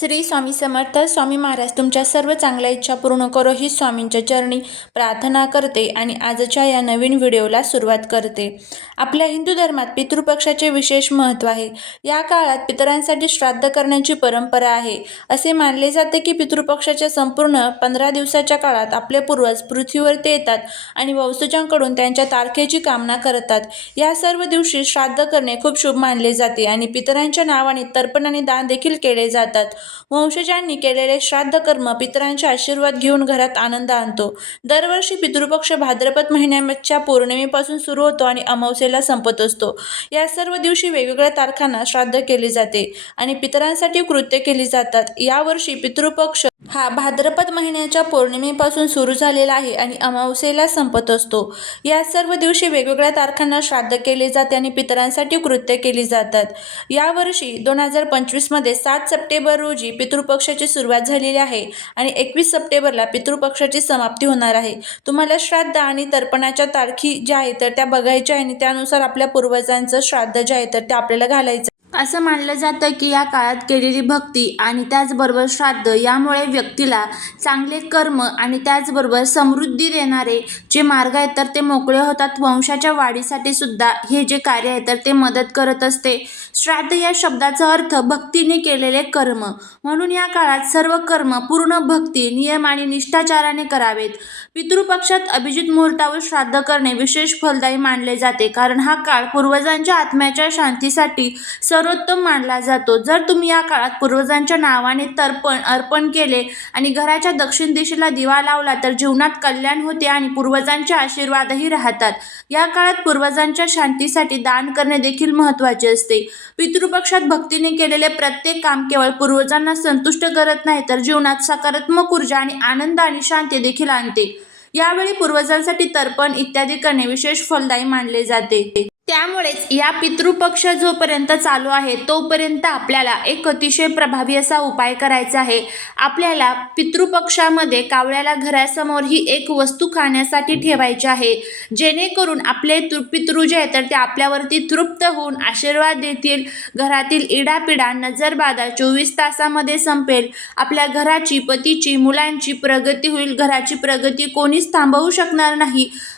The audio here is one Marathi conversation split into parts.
श्री स्वामी समर्थ स्वामी महाराज तुमच्या सर्व चांगल्या इच्छा पूर्ण करो ही स्वामींच्या चरणी प्रार्थना करते आणि आजच्या या नवीन व्हिडिओला सुरुवात करते. आपल्या हिंदू धर्मात पितृपक्षाचे विशेष महत्त्व आहे. या काळात पितरांसाठी श्राद्ध करण्याची परंपरा आहे. असे मानले जाते की पितृपक्षाच्या संपूर्ण पंधरा दिवसाच्या काळात आपले पूर्वज पृथ्वीवरती येतात आणि वंशजांकडून त्यांच्या तारखेची कामना करतात. या सर्व दिवशी श्राद्ध करणे खूप शुभ मानले जाते आणि पितरांच्या नावाने तर्पण आणि दान देखील केले जातात. वंशजांनी केलेले श्राद्ध कर्म पितरांचे आशीर्वाद घेऊन घरात आनंद आणतो. दरवर्षी पितृपक्ष भाद्रपद महिन्याच्या पौर्णिमेपासून सुरू होतो आणि अमावस्येला संपत असतो. या सर्व दिवशी वेगवेगळ्या तारखांना श्राद्ध केले जाते आणि पितरांसाठी कृत्य केली जातात. यावर्षी पितृपक्ष हा भाद्रपद महिन्याच्या पौर्णिमेपासून सुरू झालेला आहे आणि अमावस्येला संपत असतो. या सर्व दिवशी वेगवेगळ्या तारखांना श्राद्ध केले जाते आणि पितरांसाठी कृत्य केली जातात. यावर्षी दोन हजार पंचवीसमध्ये सात सप्टेंबर रोजी पितृपक्षाची सुरुवात झालेली आहे आणि एकवीस सप्टेंबरला पितृपक्षाची समाप्ती होणार आहे. तुम्हाला श्राद्ध आणि तर्पणाच्या तारखी ज्या आहेत तर त्या बघायच्या आहे आणि त्यानुसार आपल्या पूर्वजांचं श्राद्ध जे आहे तर ते आपल्याला घालायचं असं मानलं जातं की या काळात केलेली भक्ती आणि त्याचबरोबर श्राद्ध यामुळे व्यक्तीला चांगले कर्म आणि त्याचबरोबर समृद्धी देणारे जे मार्ग आहेत तर ते मोकळे होतात. वंशाच्या वाढीसाठी सुद्धा हे जे कार्य आहे तर ते मदत करत असते. श्राद्ध या शब्दाचा अर्थ भक्तीने केलेले कर्म. म्हणून या काळात सर्व कर्म पूर्ण भक्ती नियम आणि निष्ठाचाराने करावेत. पितृपक्षात अभिजित मुहूर्तावर श्राद्ध करणे विशेष फलदायी मानले जाते कारण हा काळ पूर्वजांच्या आत्म्याच्या शांतीसाठी सर्वोत्तम मानला जातो. जर तुम्ही या काळात पूर्वजांच्या नावाने तर्पण अर्पण केले आणि घराच्या दक्षिण दिशेला दिवा लावला तर जीवनात कल्याण होते आणि पूर्वजांचे आशीर्वादही राहतात. या काळात पूर्वजांच्या शांतीसाठी दान करणे देखील महत्त्वाचे असते. पितृपक्षात भक्तीने केलेले प्रत्येक काम केवळ पूर्वजांना संतुष्ट करत नाही तर जीवनात सकारात्मक ऊर्जा आणि आनंद आणि शांती देखील आणते. यावेळी पूर्वजांसाठी तर्पण इत्यादी करणे विशेष फलदायी मानले जाते. त्यामुळेच या पितृपक्ष जोपर्यंत चालू आहे तोपर्यंत आपल्याला एक अतिशय प्रभावी असा उपाय करायचा आहे. आपल्याला पितृपक्षामध्ये कावळ्याला घरासमोर ही एक वस्तू खाण्यासाठी ठेवायची आहे. जेणेकरून आपले पितृ जे आहेत तर ते आपल्यावरती तृप्त होऊन आशीर्वाद देतील. घरातील इडापिडा नजरबाधा चोवीस तासामध्ये संपेल. आपल्या घराची पतीची मुलांची प्रगती होईल. घराची प्रगती कोणीच थांबवू शकणार नाही.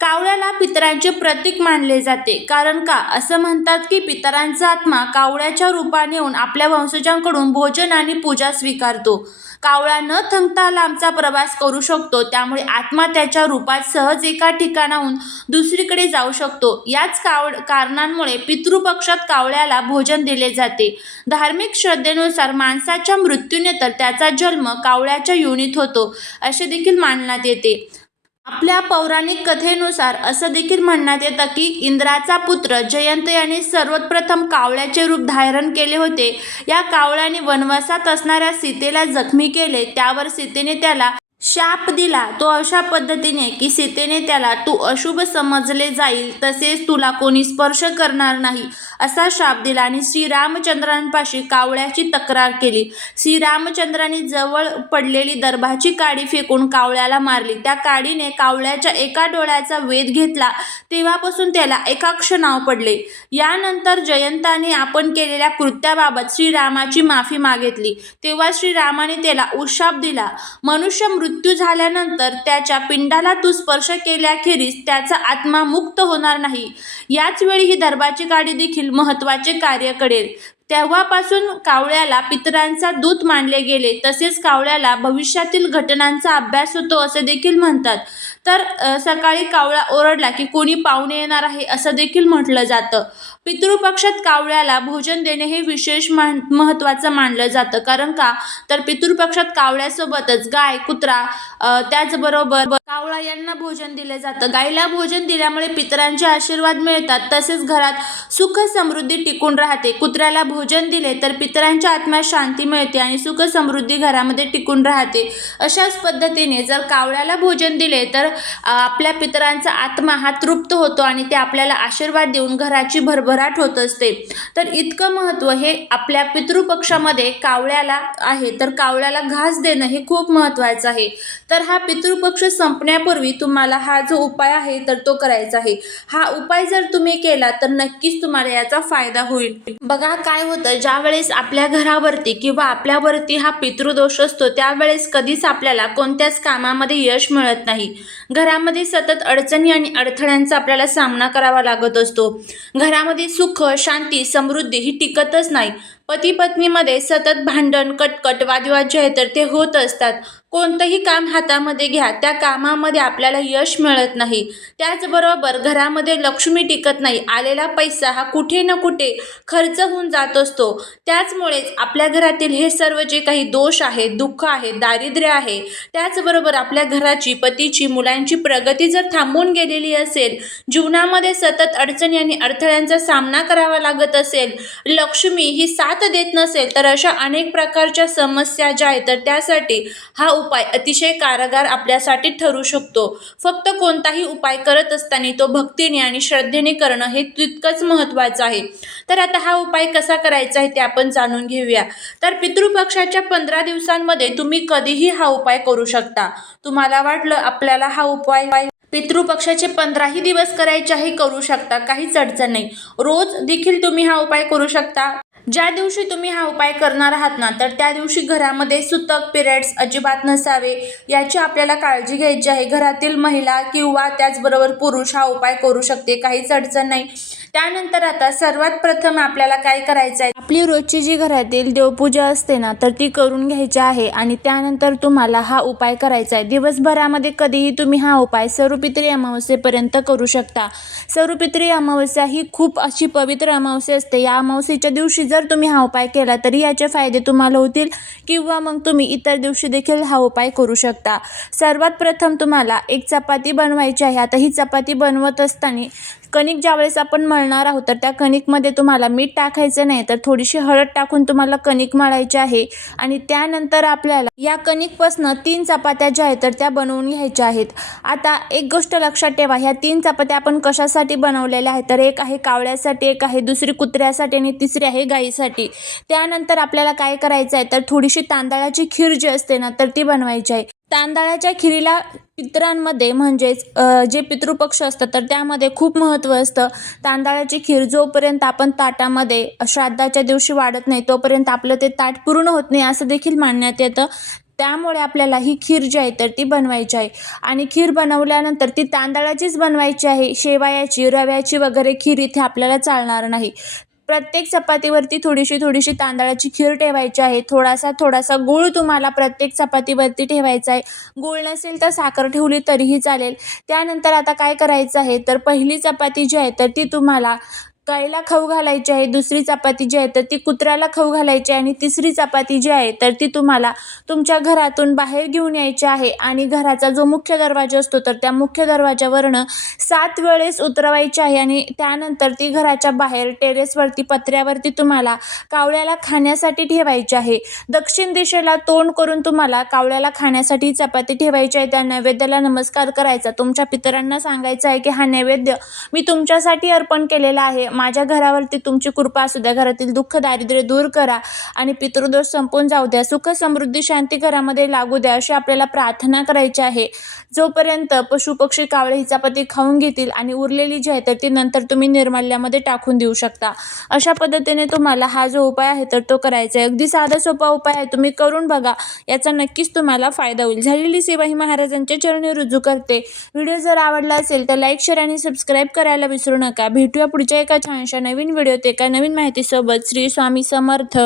कावळ्याला पितरांचे प्रतीक मानले जाते. कारण का? असं म्हणतात की पितरांचा आत्मा कावळ्याच्या रूपाने येऊन आपल्या वंशजांकडून भोजन आणि पूजा स्वीकारतो. कावळा न थंकता लांबचा प्रवास करू शकतो. त्यामुळे आत्मा त्याच्या रूपात सहज एका ठिकाणाहून दुसरीकडे जाऊ शकतो. याच कावड कारणांमुळे पितृपक्षात कावळ्याला भोजन दिले जाते. धार्मिक श्रद्धेनुसार माणसाच्या मृत्यूने तर त्याचा जन्म कावळ्याच्या योनीत होतो असे देखील मानण्यात येते. आपल्या पौराणिक कथेनुसार असं देखील म्हणण्यात येतं की इंद्राचा पुत्र जयंत याने सर्वप्रथम कावळ्याचे रूप धारण केले होते. या कावळ्याने वनवासात असणाऱ्या सीतेला जखमी केले. त्यावर सीतेने त्याला शाप दिला. तो अशा पद्धतीने की सीतेने त्याला तू अशुभ समजले जाईल तसेच तुला कोणी स्पर्श करणार नाही. असा शाप दिला आणि श्रीरामचंद्रांपाशी कावळ्याची तक्रार केली. श्रीरामचंद्रांनी जवळ पडलेली दर्भाची काडी फेकून कावळ्याला मारली. त्या काडीने कावळ्याच्या एका डोळ्याचा वेध घेतला. तेव्हापासून त्याला एकाक्ष नाव पडले. यानंतर जयंताने आपण केलेल्या कृत्याबाबत श्रीरामाची माफी मागितली. तेव्हा श्रीरामाने त्याला उशाप दिला. मनुष्य मृत्यू झाल्यानंतर त्याच्या पिंडाला तू स्पर्श केल्याखेरीज त्याचा आत्मा मुक्त होणार नाही. याच वेळी ही दर्भाची काडी देखील महत्त्वाचे कार्य करेल. तेव्हापासून कावळ्याला पितरांचा दूत मानले गेले. तसेच कावळ्याला भविष्यातील घटनांचा अभ्यास होतो असे देखील म्हणतात. तर सकाळी कावळा ओरडला की कोणी पाहुणे येणार आहे असं देखील म्हटलं जातं. पितृपक्षात कावळ्याला भोजन देणे हे विशेष मान महत्त्वाचं मानलं जातं. कारण का? तर पितृपक्षात कावळ्यासोबतच गाय कुत्रा त्याचबरोबर कावळा यांना भोजन दिले जातं. गायीला भोजन दिल्यामुळे पितरांचे आशीर्वाद मिळतात. तसेच घरात सुख समृद्धी टिकून राहते. कुत्र्याला भोजन दिले तर पितरांच्या आत्म्यात शांती मिळते आणि सुख समृद्धी घरामध्ये टिकून राहते. अशाच पद्धतीने जर कावळ्याला भोजन दिले तर आपल्या पितरांचा आत्मा हा तृप्त होतो आणि ते आपल्याला आशीर्वाद देऊन घराची भरभराट होत असते. तर इतकं महत्त्व हे आपल्या पितृपक्षामध्ये कावळ्याला आहे. तर कावळ्याला घास देणं हे खूप महत्त्वाचं आहे. तर हा पितृपक्ष संपण्यापूर्वी तुम्हाला हा जो उपाय आहे तर तो करायचा आहे. हा उपाय जर तुम्ही केला तर नक्कीच तुम्हाला याचा फायदा होईल. बघा काय होतं ज्या वेळेस आपल्या घरावरती किंवा आपल्यावरती हा पितृदोष असतो त्यावेळेस कधीच आपल्याला कोणत्याच कामामध्ये यश मिळत नाही. घरामध्ये सतत अडचणी आणि अडथळ्यांचा आपल्याला सामना करावा लागत असतो. घरामध्ये सुख शांती समृद्धी ही टिकतच नाही. पती पत्नीमध्ये सतत भांडण कटकट वादविवाद जे आहे तर ते होत असतात. कोणतंही काम हातामध्ये घ्या त्या कामामध्ये आपल्याला यश मिळत नाही. त्याचबरोबर घरामध्ये लक्ष्मी टिकत नाही आलेला पैसा हा कुठे ना कुठे खर्च होऊन जात असतो. त्याचमुळेच आपल्या घरातील हे सर्व जे काही दोष आहेत दुःख आहे दारिद्र्य आहे त्याचबरोबर आपल्या घराची पतीची मुलांची प्रगती जर थांबून गेलेली असेल जीवनामध्ये सतत अडचणी आणि अडथळ्यांचा सामना करावा लागत असेल लक्ष्मी ही साथ देत नसेल तर अशा अनेक प्रकारच्या समस्या ज्या आहेत तर त्यासाठी हा उपाय अतिशय कारागार आपल्यासाठी ठरू शकतो. फक्त कोणताही उपाय करत असताना तो भक्तीने आणि श्रद्धेने करणं हे तितकंच महत्त्वाचं आहे. तर आता हा उपाय कसा करायचा आहे ते आपण जाणून घेऊया. तर पितृपक्षाच्या पंधरा दिवसांमध्ये तुम्ही कधीही हा उपाय करू शकता. तुम्हाला वाटलं आपल्याला हा उपाय पितृपक्षाचे पंधराही दिवस करायचे आहे करू शकता. काहीच अडचण नाही. रोज देखील तुम्ही हा उपाय करू शकता. ज्या दिवशी तुम्ही हा उपाय करणार आहात ना तर त्या दिवशी घरामध्ये सुतक पिरियड्स अजिबात नसावे याची आपल्याला काळजी घ्यायची आहे. घरातील महिला किंवा त्याचबरोबर पुरुष हा उपाय करू शकते काहीच अडचण नाही. त्यानंतर आता सर्वात प्रथम आपल्याला काय करायचं आहे आपली रोजची जी घरातील देवपूजा असते ना तर ती करून घ्यायची आहे आणि त्यानंतर तुम्हाला हा उपाय करायचा आहे. दिवसभरामध्ये कधीही तुम्ही हा उपाय सर्वपित्री अमावस्येपर्यंत करू शकता. सर्वपित्री अमावस्या ही खूप अशी पवित्र अमावस्या असते. या अमावस्येच्या दिवशी जर तुम्ही हा उपाय केला तरी याचे फायदे तुम्हाला होतील किंवा मग तुम्ही इतर दिवशी देखील हा उपाय करू शकता. सर्वात प्रथम तुम्हाला एक चपाती बनवायची आहे. आता ही चपाती बनवत असताना कणिक ज्यावेळेस आपण मळणार आहोत तर त्या कणिकमध्ये तुम्हाला मीठ टाकायचं नाही तर थोडीशी हळद टाकून तुम्हाला कणिक मळायची आहे आणि त्यानंतर आपल्याला या कणिकपासनं तीन चपात्या ज्या आहेत तर त्या बनवून घ्यायच्या आहेत. आता एक गोष्ट लक्षात ठेवा ह्या तीन चपात्या आपण कशासाठी बनवलेल्या आहेत? तर एक आहे कावळ्यासाठी एक आहे दुसरी कुत्र्यासाठी आणि तिसरी आहे गाईसाठी. त्यानंतर आपल्याला काय करायचं आहे तर थोडीशी तांदळाची खीर जी असते ना तर ती बनवायची आहे. तांदळाच्या खिरीला पितरांमध्ये म्हणजेच जे पितृपक्ष असतात तर त्यामध्ये खूप महत्त्व असतं. तांदळाची खीर जोपर्यंत आपण ताटामध्ये श्राद्धाच्या दिवशी वाढत नाही तोपर्यंत आपलं ते ताट पूर्ण होत नाही असं देखील मानण्यात येतं. त्यामुळे आपल्याला ही खीर जी आहे तर ती बनवायची आहे. आणि खीर बनवल्यानंतर ती तांदळाचीच बनवायची आहे. शेवायाची रव्याची वगैरे खीर इथे आपल्याला चालणार नाही. प्रत्येक चपातीवरती थोडीशी थोडीशी तांदळाची खीर ठेवायची आहे. थोडासा थोडासा गूळ तुम्हाला प्रत्येक चपातीवरती ठेवायचा आहे. गूळ नसेल तर साखर ठेवली तरीही चालेल. त्यानंतर आता काय करायचं आहे? तर पहिली चपाती जी आहे तर ती तुम्हाला गाईला खाऊ घालायची आहे दुसरी चपाती जी आहे तर ती कुत्र्याला खाऊ घालायची आहे आणि तिसरी चपाती जी आहे तर ती तुम्हाला तुमच्या घरातून बाहेर घेऊन यायची आहे आणि घराचा जो मुख्य दरवाजा असतो तर त्या मुख्य दरवाजावरनं सात वेळेस उतरवायची आहे आणि त्यानंतर ती घराच्या बाहेर टेरेसवरती पत्र्यावरती तुम्हाला कावळ्याला खाण्यासाठी ठेवायची आहे. दक्षिण दिशेला तोंड करून तुम्हाला कावळ्याला खाण्यासाठी चपाती ठेवायची आहे त्या नैवेद्याला नमस्कार करायचा. तुमच्या पितरांना सांगायचं आहे की हा नैवेद्य मी तुमच्यासाठी अर्पण केलेला आहे. माझ्या घरावरती तुमची कृपा असू द्या. घरातील दुःख दारिद्र्य दूर करा आणि पितृदोष संपून जाऊ द्या. सुख समृद्धी शांती घरामध्ये लागू द्या अशी आपल्याला प्रार्थना करायची आहे. जोपर्यंत पशुपक्षी कावळे हिचा पती खाऊन घेतील आणि उरलेली जी आहे तर ती नंतर तुम्ही निर्माल्यामध्ये टाकून देऊ शकता. अशा पद्धतीने तुम्हाला हा जो उपाय आहे तर तो करायचा आहे. अगदी साधा सोपा उपाय आहे. तुम्ही करून बघा. याचा नक्कीच तुम्हाला फायदा होईल. झालेली सेवा ही महाराजांच्या चरणी रुजू करते. व्हिडिओ जर आवडला असेल तर लाईक शेअर आणि सबस्क्राईब करायला विसरू नका. भेटूया पुढच्या एका छानशा नवीन व्हिडिओत एका नवीन माहितीसोबत श्री स्वामी समर्थ.